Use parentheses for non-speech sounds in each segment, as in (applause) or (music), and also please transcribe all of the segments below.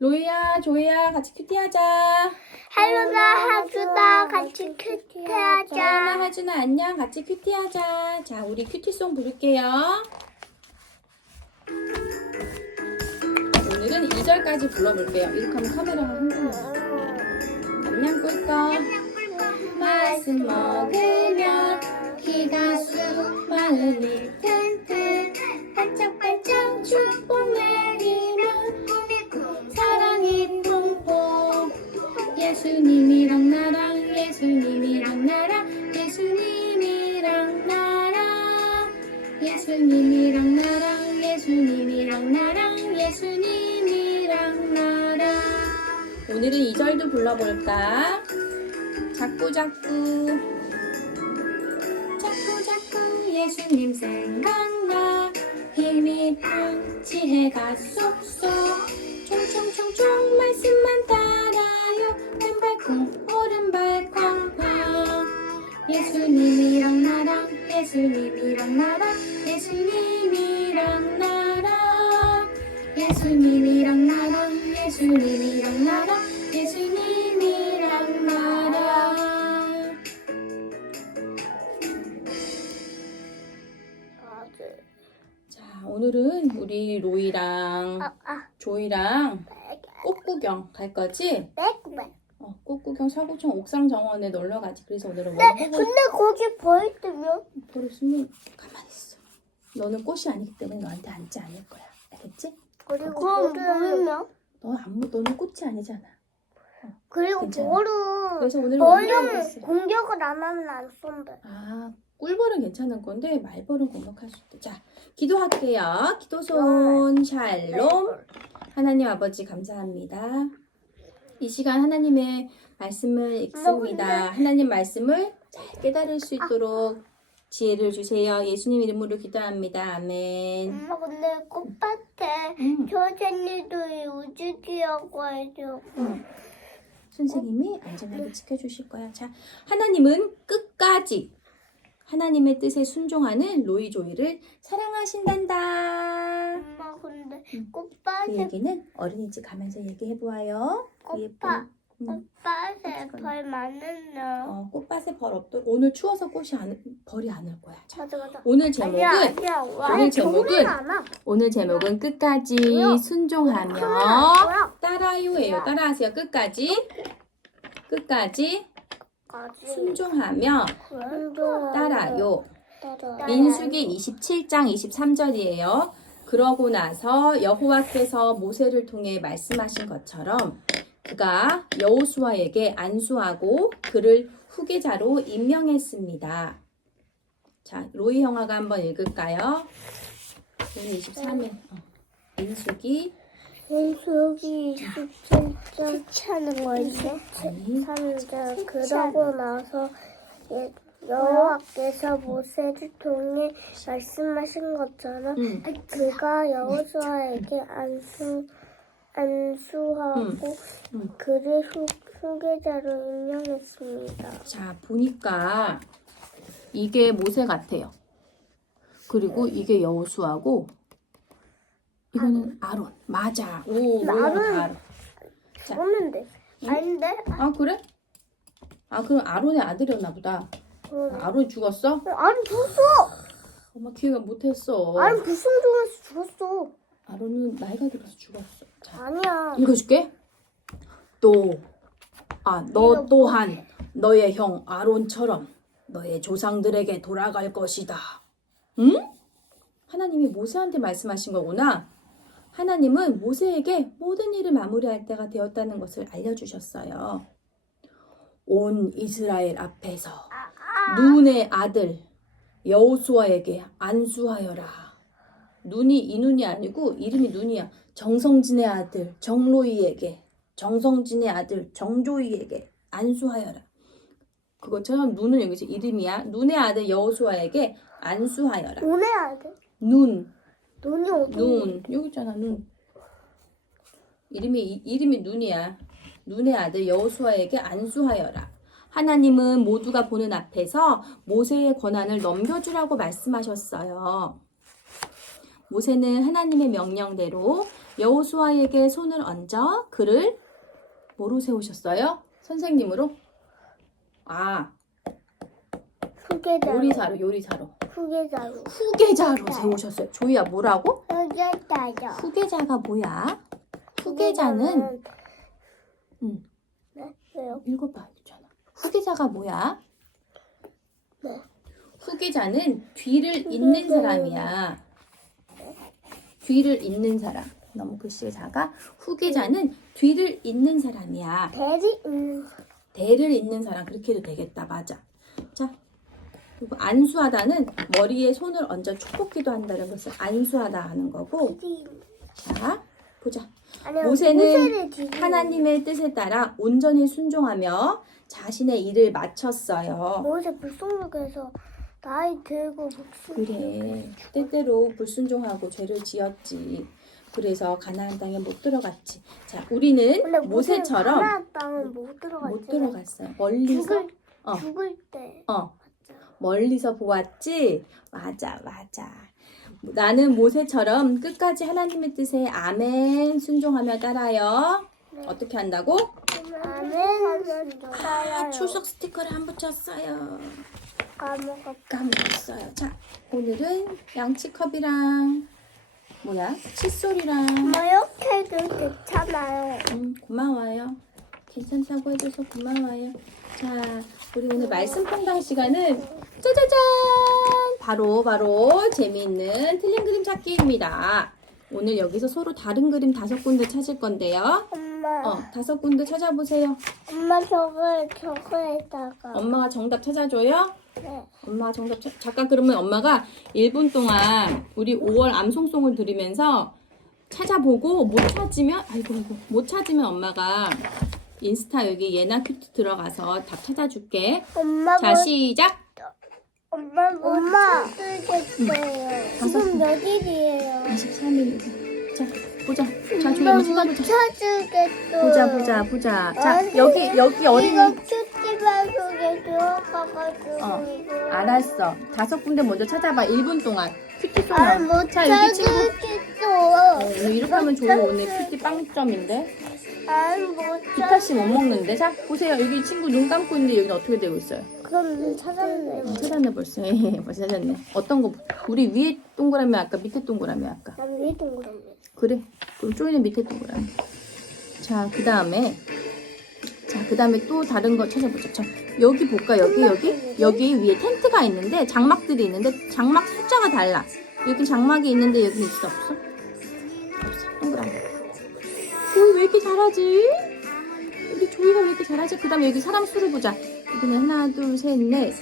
로이야, 조이야, 같이 큐티하자. 할로나 하주다 같이 하나, 큐티하자. 하준아, 안녕. 같이 큐티하자. 자, 우리 큐티송 부를게요. 오늘은 2절까지 불러볼게요. 이렇게 하면 카메라가 흔들려요. 안녕 꿀꺽. 말씀 먹으며 키가 쑥 마음이 튼 예수님이랑 나랑 예수님이랑 나랑 예수님이랑 나랑 예수님이랑 나랑 예수님이랑 나랑 예수님이랑 나랑. 오늘은 이 절도 불러볼까? 자꾸 자꾸. 자꾸 자꾸 예수님 생각나. 힘이 팍 지혜가 쏙쏙. 총총총총 말씀만 오늘은 우리 로이랑 아, 아, 조이랑 꽃구경 갈 거지? 맥맥. 어, 꽃구경 서구청 옥상 정원에 놀러 가지. 그래서 오늘은 네, 원호가 근데 거기 벌 뜨면 버렸으면 가만히 있어. 너는 꽃이 아니기 때문에 너한테 앉지 않을 거야. 알겠지? 그리고 너 아무 너는 꽃이 아니잖아. 그리고 괜찮아. 벌은 그래서 오늘 있어. 공격을 안 하면 안 쏜대. 아 꿀벌은 괜찮은 건데 말벌은 공격할 수 있대. 자 기도할게요. 기도손 샬롬. 하나님 아버지 감사합니다. 이 시간 하나님의 말씀을 읽습니다. 하나님 말씀을 잘 깨달을 수 있도록 지혜를 주세요. 예수님 이름으로 기도합니다. 아멘. 엄마 근데 꽃밭에 음, 교사님도 우주기하고 해줘. 음. 선생님이 안전하게 지켜주실 거야. 자, 하나님은 끝까지 하나님의 뜻에 순종하는 로이 조이를 사랑하신단다. 엄마 근데 음. 그 꽃밭에 얘기는 어린이집 가면서 얘기해 보아요. 그 예쁜 꽃밭 음, 꽃밭에 벌 많은데. 어, 꽃밭에 벌 없도 오늘 추워서 꽃이 안 벌이 안 올 거야. 자, 맞아 맞아. 오늘 제목은 아니야 아니야. 와, 오늘 제목은. 오늘 제목은 끝까지 뭐야? 순종하며 뭐야? 따라요예요. 따라하세요. 끝까지 끝까지 순종하며 따라요. 민수기 27장 23절이에요. 그러고 나서 여호와께서 모세를 통해 말씀하신 것처럼 그가 여호수아에게 안수하고 그를 후계자로 임명했습니다. 자, 로이 형아가 한번 읽을까요? 오늘 23일. 어. 민수기 민수기 27장 하는 거지? 3절 그러고 나서 예- 여호와께서 모세를 통해 말씀하신 것처럼 음, 그가 여호수아에게 안수 안수하고 음. 그를 후, 후계자로 임명했습니다. 자, 보니까 이게 모세 같아요. 그리고 이게 여호수아고 이거는 아론. 맞아. 오, 나 모여가 아론- 돼. 아닌데? 아, 그래? 아, 그럼 아론의 아들이었나 보다. 어, 아론이 죽었어? 아니 죽었어. 엄마 기회가 못했어. 아니 불순종해서 죽었어. 아론은 나이가 들어서 죽었어. 자, 아니야. 읽어줄게. 또, 아, 너 또한 너의 형 아론처럼 너의 조상들에게 돌아갈 것이다. 응? 하나님이 모세한테 말씀하신 거구나. 하나님은 모세에게 모든 일을 마무리할 때가 되었다는 것을 알려주셨어요. 온 이스라엘 앞에서 눈의 아들 여호수아에게 안수하여라. 눈이 이 눈이 아니고 이름이 눈이야. 정성진의 아들 정로이에게 정성진의 아들 정조이에게 안수하여라. 그것처럼 눈은 여기서 이름이야. 눈의 아들 여호수아에게 안수하여라. 눈에 아들. 눈, 눈이 어디? 눈 여기 있잖아 눈. 이름이 이- 이름이 눈이야. 눈의 아들 여호수아에게 안수하여라. 하나님은 모두가 보는 앞에서 모세의 권한을 넘겨주라고 말씀하셨어요. 모세는 하나님의 명령대로 여호수아에게 손을 얹어 그를 뭐로 세우셨어요? 선생님으로? 아, 후계자로. 요리사로, 요리사로. 후계자로. 후계자로 세우셨어요. 조이야, 뭐라고? 후계자요. 후계자가 뭐야? 후계자는 응. 네? 왜요? 읽어봐, 있잖아. 후계자가 뭐야? 네. 후계자는 뒤를 잇는 사람이야. 뒤를 잇는 사람. 너무 글씨가 작아. 후계자는 뒤를 잇는 사람이야. 대리 있는 대를 잇는 사람 그렇게 해도 되겠다. 맞아. 자, 그리고 안수하다는 머리에 손을 얹어 축복 기도 한다는 것을 안수하다 하는 거고. 자, 보자. 모세는 하나님의 뜻에 따라 온전히 순종하며 자신의 일을 마쳤어요. 모세 불속에서 나이 들고 그래. 때때로 불순종하고 죄를 지었지. 그래서 가나안 땅에 못 들어갔지. 자, 우리는 모세처럼 못. 못 들어갔어요. 멀리서 죽을 어. 죽을 때. 어 멀리서 보았지. 맞아, 맞아. 나는 모세처럼 끝까지 하나님의 뜻에 아멘 순종하며 따라요. 네. 어떻게 한다고? 아멘. 아, 출석 스티커를 안 붙였어요. 까먹었. 까먹었어요. 자, 오늘은 양치컵이랑 뭐야? 칫솔이랑 뭐 이렇게도 괜찮아요. 음, 고마워요. 괜찮다고 해줘서 고마워요. 자, 우리 오늘 말씀 퐁당 시간은 짜자잔! 바로 바로 재미있는 틀린 그림 찾기입니다. 오늘 여기서 서로 다른 그림 다섯 군데 찾을 건데요. 엄마. 어, 다섯 군데 찾아보세요. 엄마 저거 저거에다가. 엄마가 정답 찾아줘요. 네. 엄마가 정답 찾... 잠깐 그러면 엄마가 1분 동안 우리 5월 암송송을 들으면서 찾아보고 못 찾으면 아이고 아이고 못 찾으면 엄마가 인스타 여기 예나 큐트 들어가서 답 찾아줄게. 엄마 자 뭐 시작. 엄마 뭐 엄마 쓰겠어요. 다섯 지금 몇 일이에요? 23일. 자 보자. 자 조이 엄마 한번 못 찾아보자. 찾으겠어요. 보자 보자 보자. 자 아니, 여기 여기 어린이. 이거 큐티방 속에 들어가가지고 어. 알았어. 다섯 군데 먼저 찾아봐. 1분 동안. 큐티 아, 소년. 못자 여기 친구. 어, 찾으겠어. 오늘 이렇게 하면 조이 오늘 큐티 빵점인데. 기타 씨 못 먹는데. 자, 보세요. 여기 친구 눈 감고 있는데 여기는 어떻게 되고 있어요? 그럼 찾았네. 찾았네 벌써. (laughs) 벌써 찾았네. 어떤 거? 우리 위에 동그라미 할까? 밑에 동그라미 할까? 난 위에 동그라미. 그래. 그럼 쪼이는 밑에 동그라미. 자, 그 다음에 자, 그 다음에 또 다른 거 찾아보자. 자, 여기 볼까? 여기 여기 여기 위에 텐트가 있는데 장막들이 있는데 장막 숫자가 달라. 여기 장막이 있는데 여기 있어? 없어. 조이 왜 이렇게 잘하지? 우리 조이가 왜 이렇게 잘하지? 그 다음에 여기 사람 수를 보자. 여기는 하나, 둘, 셋, 넷.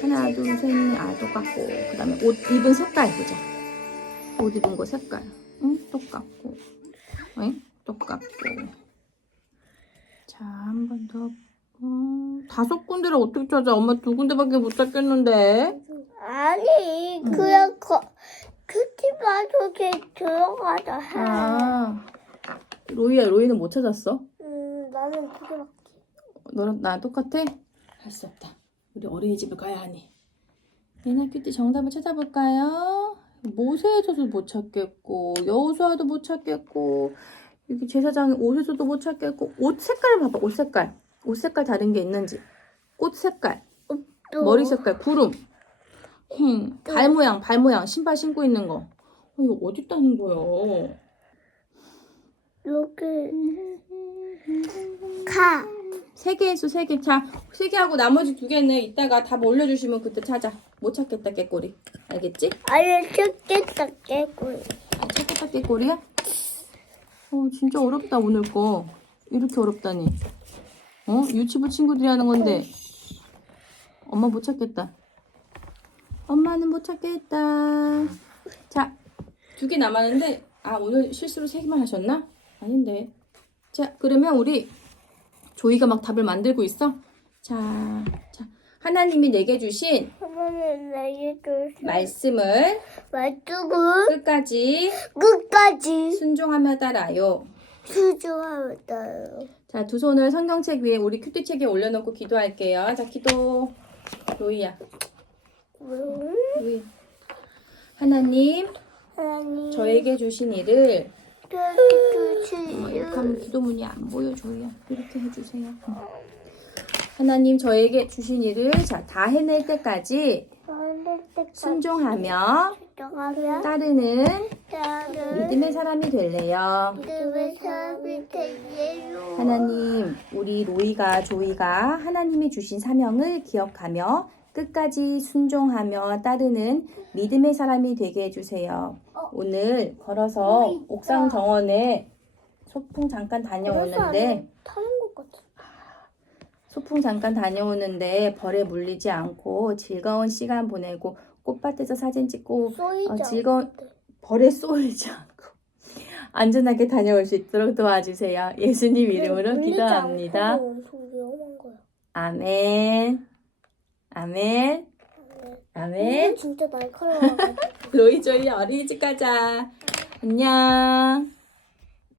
하나, 둘, 셋, 넷. 아, 똑같고. 그 다음에 옷 입은 색깔 보자. 옷 입은 거 색깔. 응? 똑같고. 응? 똑같고. 자, 한 번 더. 어, 다섯 군데를 어떻게 찾아? 엄마 두 군데밖에 못 찾겠는데. 아니 그냥 거 큐티방 속에 들어가자 해. 아. 로이야, 로이는 못 찾았어? 음 나는 두 개밖에. 너랑 나랑 똑같아? 할 수 없다. 우리 어린이집을 가야 하니. 예나 큐티 정답을 찾아볼까요? 모세에서도 못 찾겠고 여호수아도 못 찾겠고 여기 제사장의 옷에서도 못 찾겠고 옷 색깔을 봐봐 옷 색깔 옷 색깔 다른 게 있는지 꽃 색깔 또 머리 색깔 구름 흠, 발 모양 발 모양 신발 신고 있는 거 어, 이거 어디 있다는 거야 여기 (laughs) 가. 세 개 했어, 세 개. 자, 세 개 하고 나머지 두 개는 이따가 답 올려주시면 그때 찾아. 못 찾겠다, 깨꼬리. 알겠지? 아니 죽겠다 깨고. 아, 찾겠다, 깨꼬리야? 어, 진짜 어렵다, 오늘 거. 이렇게 어렵다니. 어? 유치부 친구들이 하는 건데. 엄마 못 찾겠다. 엄마는 못 찾겠다. 자, 두 개 남았는데, 아, 오늘 실수로 세 개만 하셨나? 아닌데. 자, 그러면 우리 조이가 막 답을 만들고 있어? 자, 자. 하나님이 내게 주신 내게 말씀을 말뚝을 끝까지 끝까지 순종하며 따라요. 수주하였다요. 자, 두 손을 성경책 위에 우리 큐티책에 올려놓고 기도할게요. 자, 기도. 로이야, 로이. 하나님, 하나님 저에게 주신 일을 어머, 이렇게 기도문이 안 보여 줘요. 이렇게 해주세요. 하나님 저에게 주신 일을 자, 다 해낼 때까지 순종하며 따르는 믿음의 사람이 될래요. 하나님, 우리 로이가 조이가 하나님이 주신 사명을 기억하며 끝까지 순종하며 따르는 믿음의 사람이 되게 해주세요. 어. 오늘 걸어서 로이, 옥상 나. 정원에 소풍 잠깐 다녀오는데 타는 것 같아. 소풍 잠깐 다녀오는데 벌에 물리지 않고 즐거운 시간 보내고 꽃밭에서 사진 찍고 어, 즐거운. 벌에 쏘이지 않고 안전하게 다녀올 수 있도록 도와주세요. 예수님 이름으로 기도합니다. 거야. 아멘. 아멘. 아멘. 진짜 날카로워가지고. (laughs) 로이 조이 어린이집 가자. 안녕.